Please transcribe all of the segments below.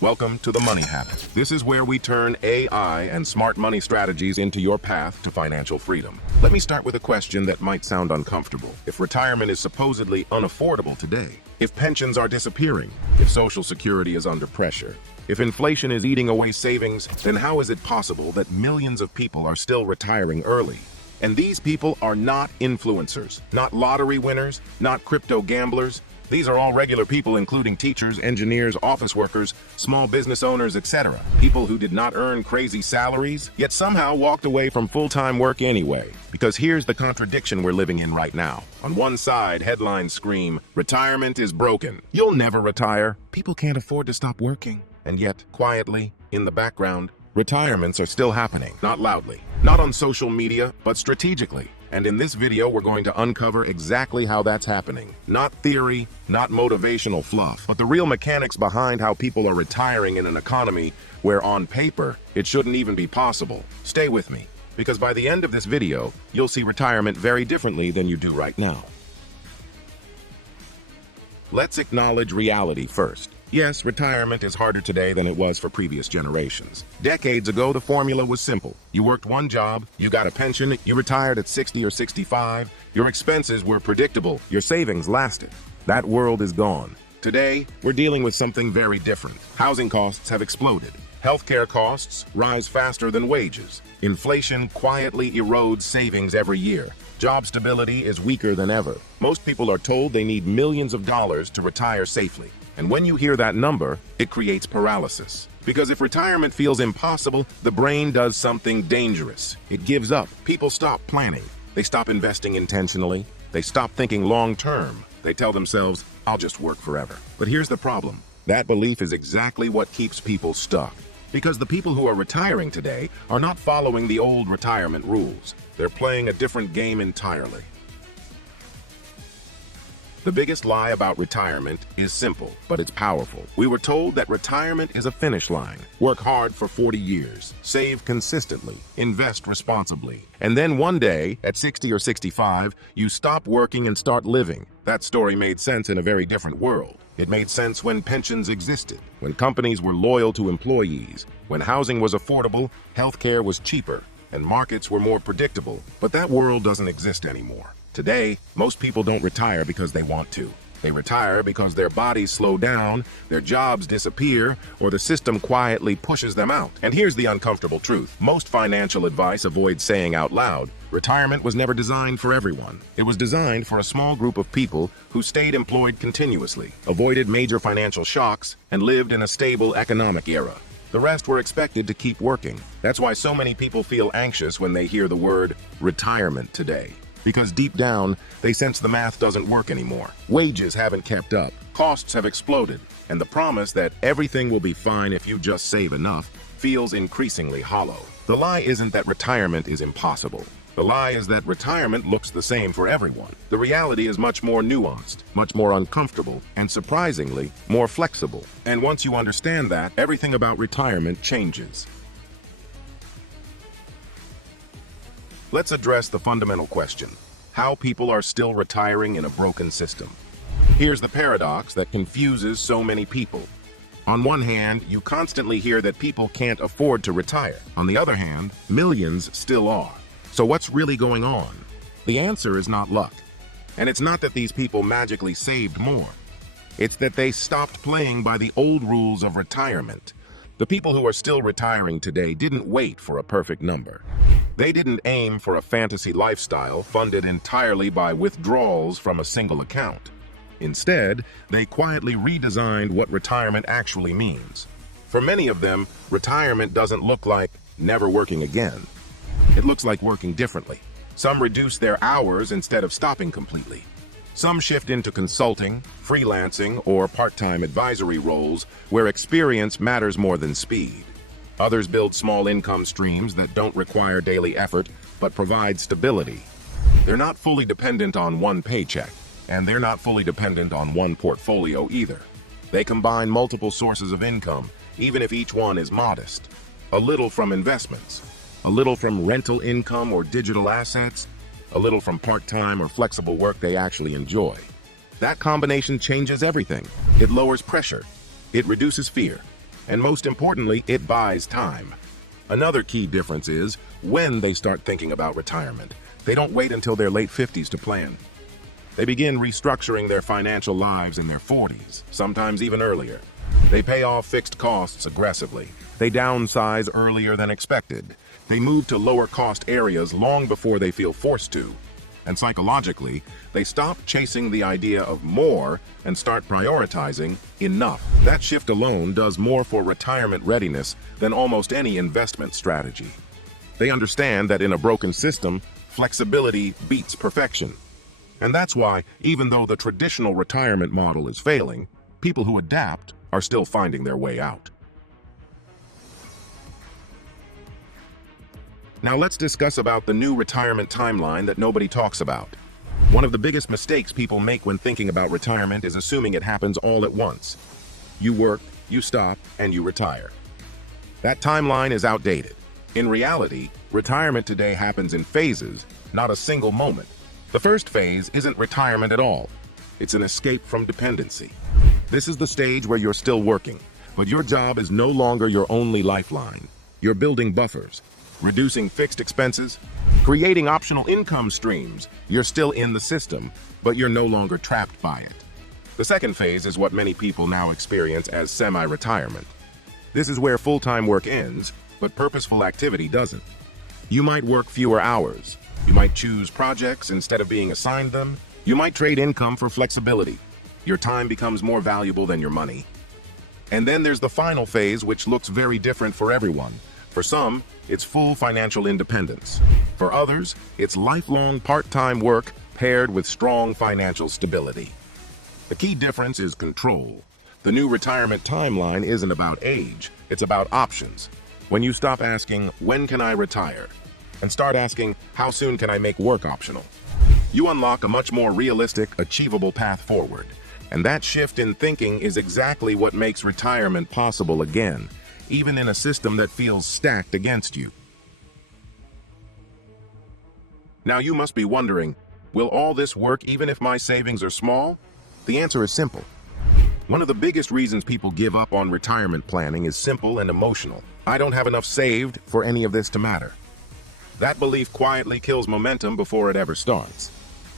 Welcome to The Money Habit. This is where we turn AI and smart money strategies into your path to financial freedom. Let me start with a question that might sound uncomfortable. If retirement is supposedly unaffordable today, if pensions are disappearing, if Social Security is under pressure, if inflation is eating away savings, then how is it possible that millions of people are still retiring early? And these people are not influencers, not lottery winners, not crypto gamblers. These are all regular people, including teachers, engineers, office workers, small business owners, etc. People who did not earn crazy salaries, yet somehow walked away from full-time work anyway. Because here's the contradiction we're living in right now. On one side, headlines scream, "Retirement is broken. You'll never retire. People can't afford to stop working." And yet, quietly, in the background, retirements are still happening. Not loudly, not on social media, but strategically. And in this video, we're going to uncover exactly how that's happening. Not theory, not motivational fluff, but the real mechanics behind how people are retiring in an economy where on paper, it shouldn't even be possible. Stay with me, because by the end of this video, you'll see retirement very differently than you do right now. Let's acknowledge reality first. Yes, retirement is harder today than it was for previous generations. Decades ago, the formula was simple. You worked one job, you got a pension, you retired at 60 or 65, your expenses were predictable, your savings lasted. That world is gone. Today, we're dealing with something very different. Housing costs have exploded. Healthcare costs rise faster than wages. Inflation quietly erodes savings every year. Job stability is weaker than ever. Most people are told they need millions of dollars to retire safely. And when you hear that number, it creates paralysis. Because if retirement feels impossible, the brain does something dangerous. It gives up. People stop planning. They stop investing intentionally. They stop thinking long-term. They tell themselves, "I'll just work forever." But here's the problem. That belief is exactly what keeps people stuck. Because the people who are retiring today are not following the old retirement rules. They're playing a different game entirely. The biggest lie about retirement is simple, but it's powerful. We were told that retirement is a finish line. Work hard for 40 years, save consistently, invest responsibly. And then one day, at 60 or 65, you stop working and start living. That story made sense in a very different world. It made sense when pensions existed, when companies were loyal to employees, when housing was affordable, healthcare was cheaper, and markets were more predictable. But that world doesn't exist anymore. Today, most people don't retire because they want to. They retire because their bodies slow down, their jobs disappear, or the system quietly pushes them out. And here's the uncomfortable truth. Most financial advice avoids saying out loud, retirement was never designed for everyone. It was designed for a small group of people who stayed employed continuously, avoided major financial shocks, and lived in a stable economic era. The rest were expected to keep working. That's why so many people feel anxious when they hear the word retirement today. Because deep down, they sense the math doesn't work anymore. Wages haven't kept up, costs have exploded, and the promise that everything will be fine if you just save enough feels increasingly hollow. The lie isn't that retirement is impossible. The lie is that retirement looks the same for everyone. The reality is much more nuanced, much more uncomfortable, and surprisingly, more flexible. And once you understand that, everything about retirement changes. Let's address the fundamental question: how people are still retiring in a broken system. Here's the paradox that confuses so many people. On one hand, you constantly hear that people can't afford to retire. On the other hand, millions still are. So what's really going on? The answer is not luck. And it's not that these people magically saved more. It's that they stopped playing by the old rules of retirement. The people who are still retiring today didn't wait for a perfect number. They didn't aim for a fantasy lifestyle funded entirely by withdrawals from a single account. Instead, they quietly redesigned what retirement actually means. For many of them, retirement doesn't look like never working again. It looks like working differently. Some reduce their hours instead of stopping completely. Some shift into consulting, freelancing, or part-time advisory roles where experience matters more than speed. Others build small income streams that don't require daily effort, but provide stability. They're not fully dependent on one paycheck, and they're not fully dependent on one portfolio either. They combine multiple sources of income, even if each one is modest. A little from investments, a little from rental income or digital assets, a little from part-time or flexible work they actually enjoy. That combination changes everything. It lowers pressure, it reduces fear, And most importantly, it buys time. Another key difference is when they start thinking about retirement. They don't wait until their late 50s to plan. They begin restructuring their financial lives in their 40s, sometimes even earlier. They pay off fixed costs aggressively. They downsize earlier than expected. They move to lower-cost areas long before they feel forced to. And psychologically, they stop chasing the idea of more and start prioritizing enough. That shift alone does more for retirement readiness than almost any investment strategy. They understand that in a broken system, flexibility beats perfection. And that's why, even though the traditional retirement model is failing, people who adapt are still finding their way out. Now let's discuss about the new retirement timeline that nobody talks about. One of the biggest mistakes people make when thinking about retirement is assuming it happens all at once. You work, you stop, and you retire. That timeline is outdated. In reality, retirement today happens in phases, not a single moment. The first phase isn't retirement at all. It's an escape from dependency. This is the stage where you're still working, but your job is no longer your only lifeline. You're building buffers, reducing fixed expenses, creating optional income streams. You're still in the system, but you're no longer trapped by it. The second phase is what many people now experience as semi-retirement. This is where full-time work ends, but purposeful activity doesn't. You might work fewer hours. You might choose projects instead of being assigned them. You might trade income for flexibility. Your time becomes more valuable than your money. And then there's the final phase, which looks very different for everyone. For some, it's full financial independence. For others, it's lifelong part-time work paired with strong financial stability. The key difference is control. The new retirement timeline isn't about age, it's about options. When you stop asking, when can I retire? And start asking, how soon can I make work optional? You unlock a much more realistic, achievable path forward. And that shift in thinking is exactly what makes retirement possible again, even in a system that feels stacked against you. Now you must be wondering, will all this work even if my savings are small? The answer is simple. One of the biggest reasons people give up on retirement planning is simple and emotional. I don't have enough saved for any of this to matter. That belief quietly kills momentum before it ever starts.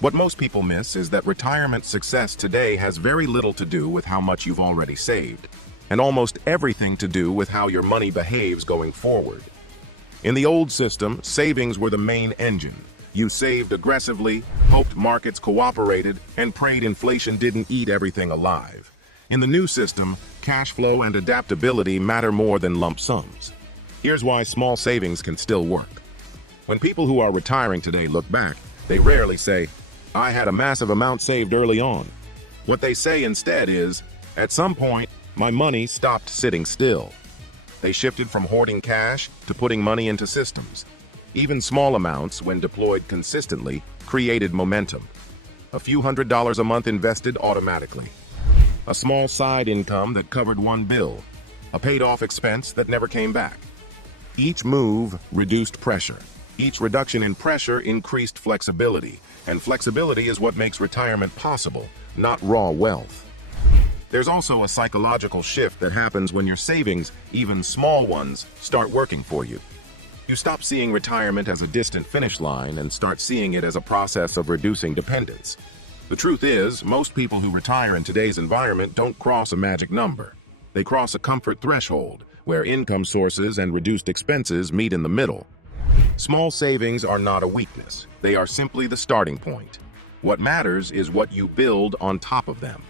What most people miss is that retirement success today has very little to do with how much you've already saved, and almost everything to do with how your money behaves going forward. In the old system, savings were the main engine. You saved aggressively, hoped markets cooperated, and prayed inflation didn't eat everything alive. In the new system, cash flow and adaptability matter more than lump sums. Here's why small savings can still work. When people who are retiring today look back, they rarely say, I had a massive amount saved early on. What they say instead is, at some point, my money stopped sitting still. They shifted from hoarding cash to putting money into systems. Even small amounts, when deployed consistently, created momentum. A few $100s a month invested automatically. A small side income that covered one bill. A paid-off expense that never came back. Each move reduced pressure. Each reduction in pressure increased flexibility, and flexibility is what makes retirement possible, not raw wealth. There's also a psychological shift that happens when your savings, even small ones, start working for you. You stop seeing retirement as a distant finish line and start seeing it as a process of reducing dependence. The truth is, most people who retire in today's environment don't cross a magic number. They cross a comfort threshold, where income sources and reduced expenses meet in the middle. Small savings are not a weakness. They are simply the starting point. What matters is what you build on top of them.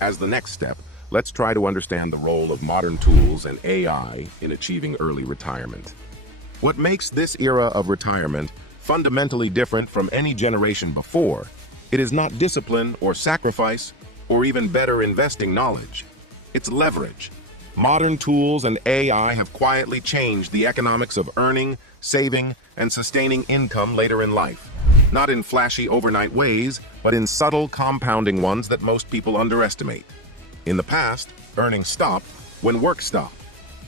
As the next step, let's try to understand the role of modern tools and AI in achieving early retirement. What makes this era of retirement fundamentally different from any generation before? It is not discipline or sacrifice or even better investing knowledge. It's leverage. Modern tools and AI have quietly changed the economics of earning, saving, and sustaining income later in life. Not in flashy overnight ways, but in subtle compounding ones that most people underestimate. In the past, earnings stopped when work stopped.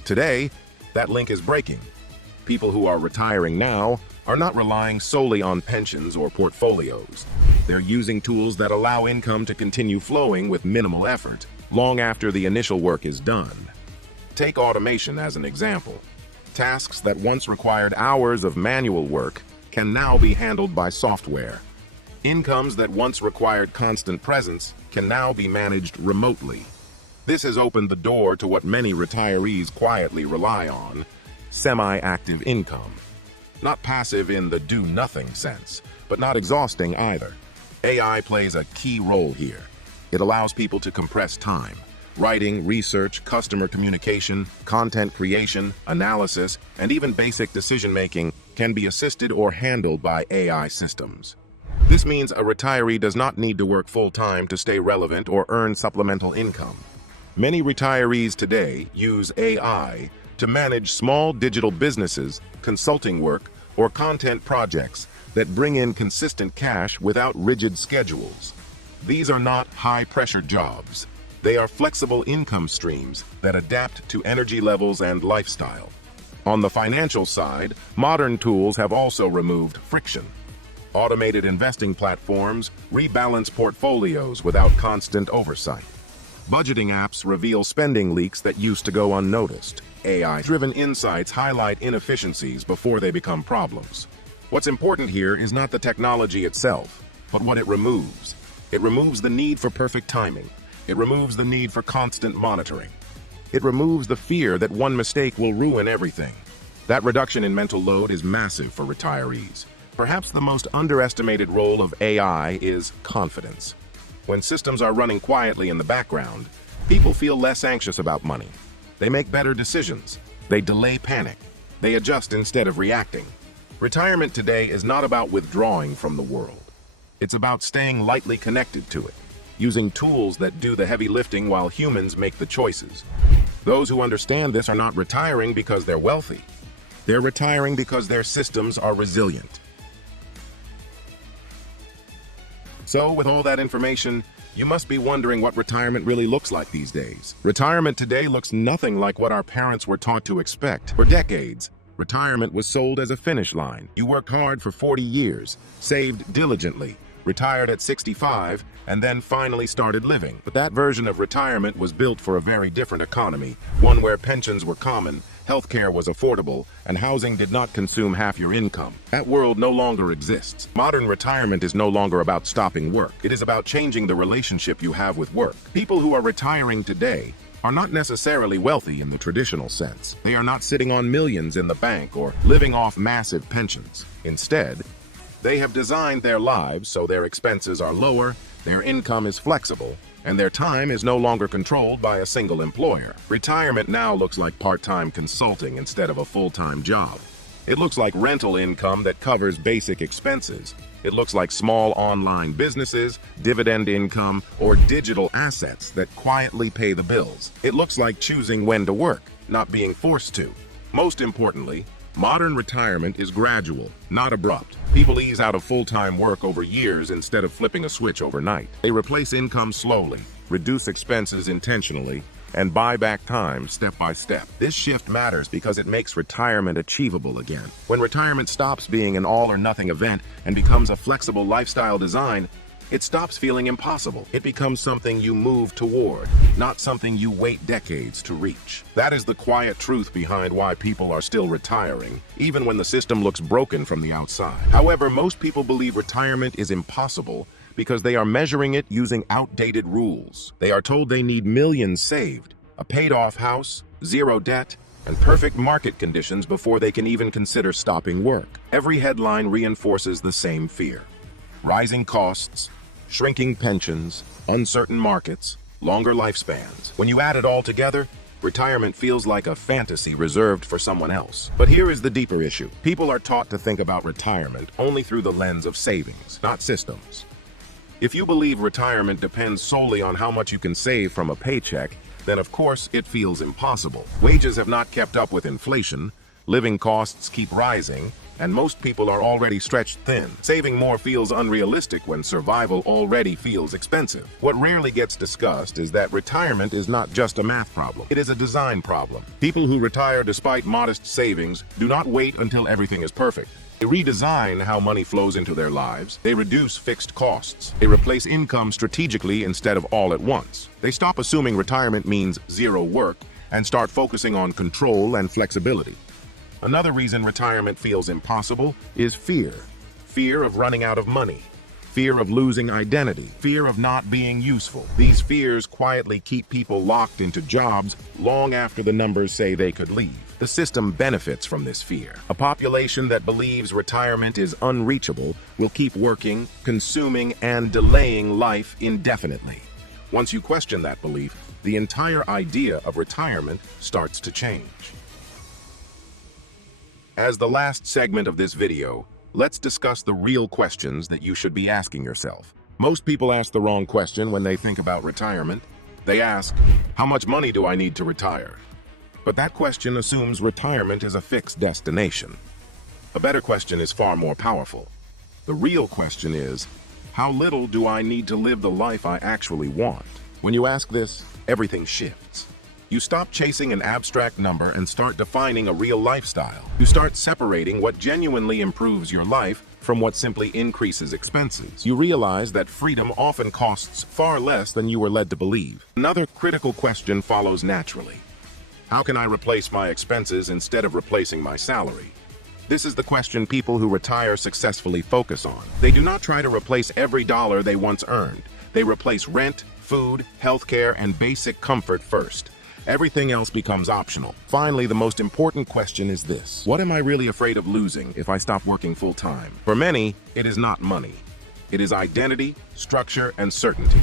Today, that link is breaking. People who are retiring now are not relying solely on pensions or portfolios. They're using tools that allow income to continue flowing with minimal effort, long after the initial work is done. Take automation as an example. Tasks that once required hours of manual work can now be handled by software. Incomes that once required constant presence can now be managed remotely. This has opened the door to what many retirees quietly rely on: semi-active income. Not passive in the do-nothing sense, but not exhausting either. AI plays a key role here. It allows people to compress time. Writing, research, customer communication, content creation, analysis, and even basic decision-making can be assisted or handled by AI systems. This means a retiree does not need to work full-time to stay relevant or earn supplemental income. Many retirees today use AI to manage small digital businesses, consulting work, or content projects that bring in consistent cash without rigid schedules. These are not high-pressure jobs. They are flexible income streams that adapt to energy levels and lifestyle. On the financial side, modern tools have also removed friction. Automated investing platforms rebalance portfolios without constant oversight. Budgeting apps reveal spending leaks that used to go unnoticed. AI-driven insights highlight inefficiencies before they become problems. What's important here is not the technology itself, but what it removes. It removes the need for perfect timing. It removes the need for constant monitoring. It removes the fear that one mistake will ruin everything. That reduction in mental load is massive for retirees. Perhaps the most underestimated role of AI is confidence. When systems are running quietly in the background, people feel less anxious about money. They make better decisions. They delay panic. They adjust instead of reacting. Retirement today is not about withdrawing from the world. It's about staying lightly connected to it, using tools that do the heavy lifting while humans make the choices. Those who understand this are not retiring because they're wealthy. They're retiring because their systems are resilient. So, with all that information, you must be wondering what retirement really looks like these days. Retirement today looks nothing like what our parents were taught to expect. For decades, retirement was sold as a finish line. You worked hard for 40 years, saved diligently, retired at 65, and then finally started living. But that version of retirement was built for a very different economy, one where pensions were common, healthcare was affordable, and housing did not consume half your income. That world no longer exists. Modern retirement is no longer about stopping work. It is about changing the relationship you have with work. People who are retiring today are not necessarily wealthy in the traditional sense. They are not sitting on millions in the bank or living off massive pensions. Instead, they have designed their lives so their expenses are lower, their income is flexible, and their time is no longer controlled by a single employer. Retirement now looks like part-time consulting instead of a full-time job. It looks like rental income that covers basic expenses. It looks like small online businesses, dividend income, or digital assets that quietly pay the bills. It looks like choosing when to work, not being forced to. Most importantly, modern retirement is gradual, not abrupt. People ease out of full-time work over years instead of flipping a switch overnight. They replace income slowly, reduce expenses intentionally, and buy back time step by step. This shift matters because it makes retirement achievable again. When retirement stops being an all-or-nothing event and becomes a flexible lifestyle design, it stops feeling impossible. It becomes something you move toward, not something you wait decades to reach. That is the quiet truth behind why people are still retiring, even when the system looks broken from the outside. However, most people believe retirement is impossible because they are measuring it using outdated rules. They are told they need millions saved, a paid-off house, zero debt, and perfect market conditions before they can even consider stopping work. Every headline reinforces the same fear. Rising costs, shrinking pensions, uncertain markets, longer lifespans. When you add it all together, retirement feels like a fantasy reserved for someone else. But here is the deeper issue. People are taught to think about retirement only through the lens of savings, not systems. If you believe retirement depends solely on how much you can save from a paycheck, then of course it feels impossible. Wages have not kept up with inflation, living costs keep rising, and most people are already stretched thin. Saving more feels unrealistic when survival already feels expensive. What rarely gets discussed is that retirement is not just a math problem. It is a design problem. People who retire despite modest savings do not wait until everything is perfect. They redesign how money flows into their lives. They reduce fixed costs. They replace income strategically instead of all at once. They stop assuming retirement means zero work and start focusing on control and flexibility. Another reason retirement feels impossible is fear. Fear of running out of money. Fear of losing identity. Fear of not being useful. These fears quietly keep people locked into jobs long after the numbers say they could leave. The system benefits from this fear. A population that believes retirement is unreachable will keep working, consuming, and delaying life indefinitely. Once you question that belief, the entire idea of retirement starts to change. As the last segment of this video, let's discuss the real questions that you should be asking yourself. Most people ask the wrong question when they think about retirement. They ask, how much money do I need to retire? But that question assumes retirement is a fixed destination. A better question is far more powerful. The real question is, how little do I need to live the life I actually want? When you ask this, everything shifts. You stop chasing an abstract number and start defining a real lifestyle. You start separating what genuinely improves your life from what simply increases expenses. You realize that freedom often costs far less than you were led to believe. Another critical question follows naturally. How can I replace my expenses instead of replacing my salary? This is the question people who retire successfully focus on. They do not try to replace every dollar they once earned. They replace rent, food, healthcare, and basic comfort first. Everything else becomes optional. Finally, the most important question is this. What am I really afraid of losing if I stop working full-time? For many, it is not money. It is identity, structure, and certainty.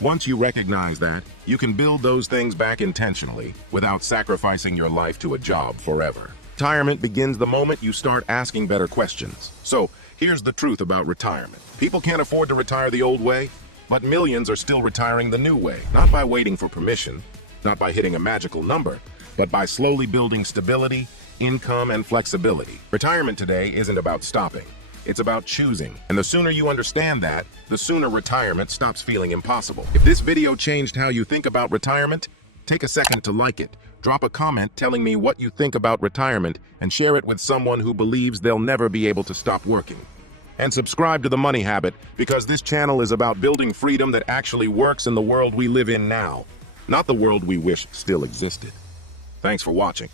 Once you recognize that, you can build those things back intentionally without sacrificing your life to a job forever. Retirement begins the moment you start asking better questions. So, here's the truth about retirement. People can't afford to retire the old way, but millions are still retiring the new way, not by waiting for permission, not by hitting a magical number, but by slowly building stability, income, and flexibility. Retirement today isn't about stopping. It's about choosing. And the sooner you understand that, the sooner retirement stops feeling impossible. If this video changed how you think about retirement, take a second to like it. Drop a comment telling me what you think about retirement and share it with someone who believes they'll never be able to stop working. And subscribe to The Money Habit, because this channel is about building freedom that actually works in the world we live in now, not the world we wish still existed. Thanks for watching.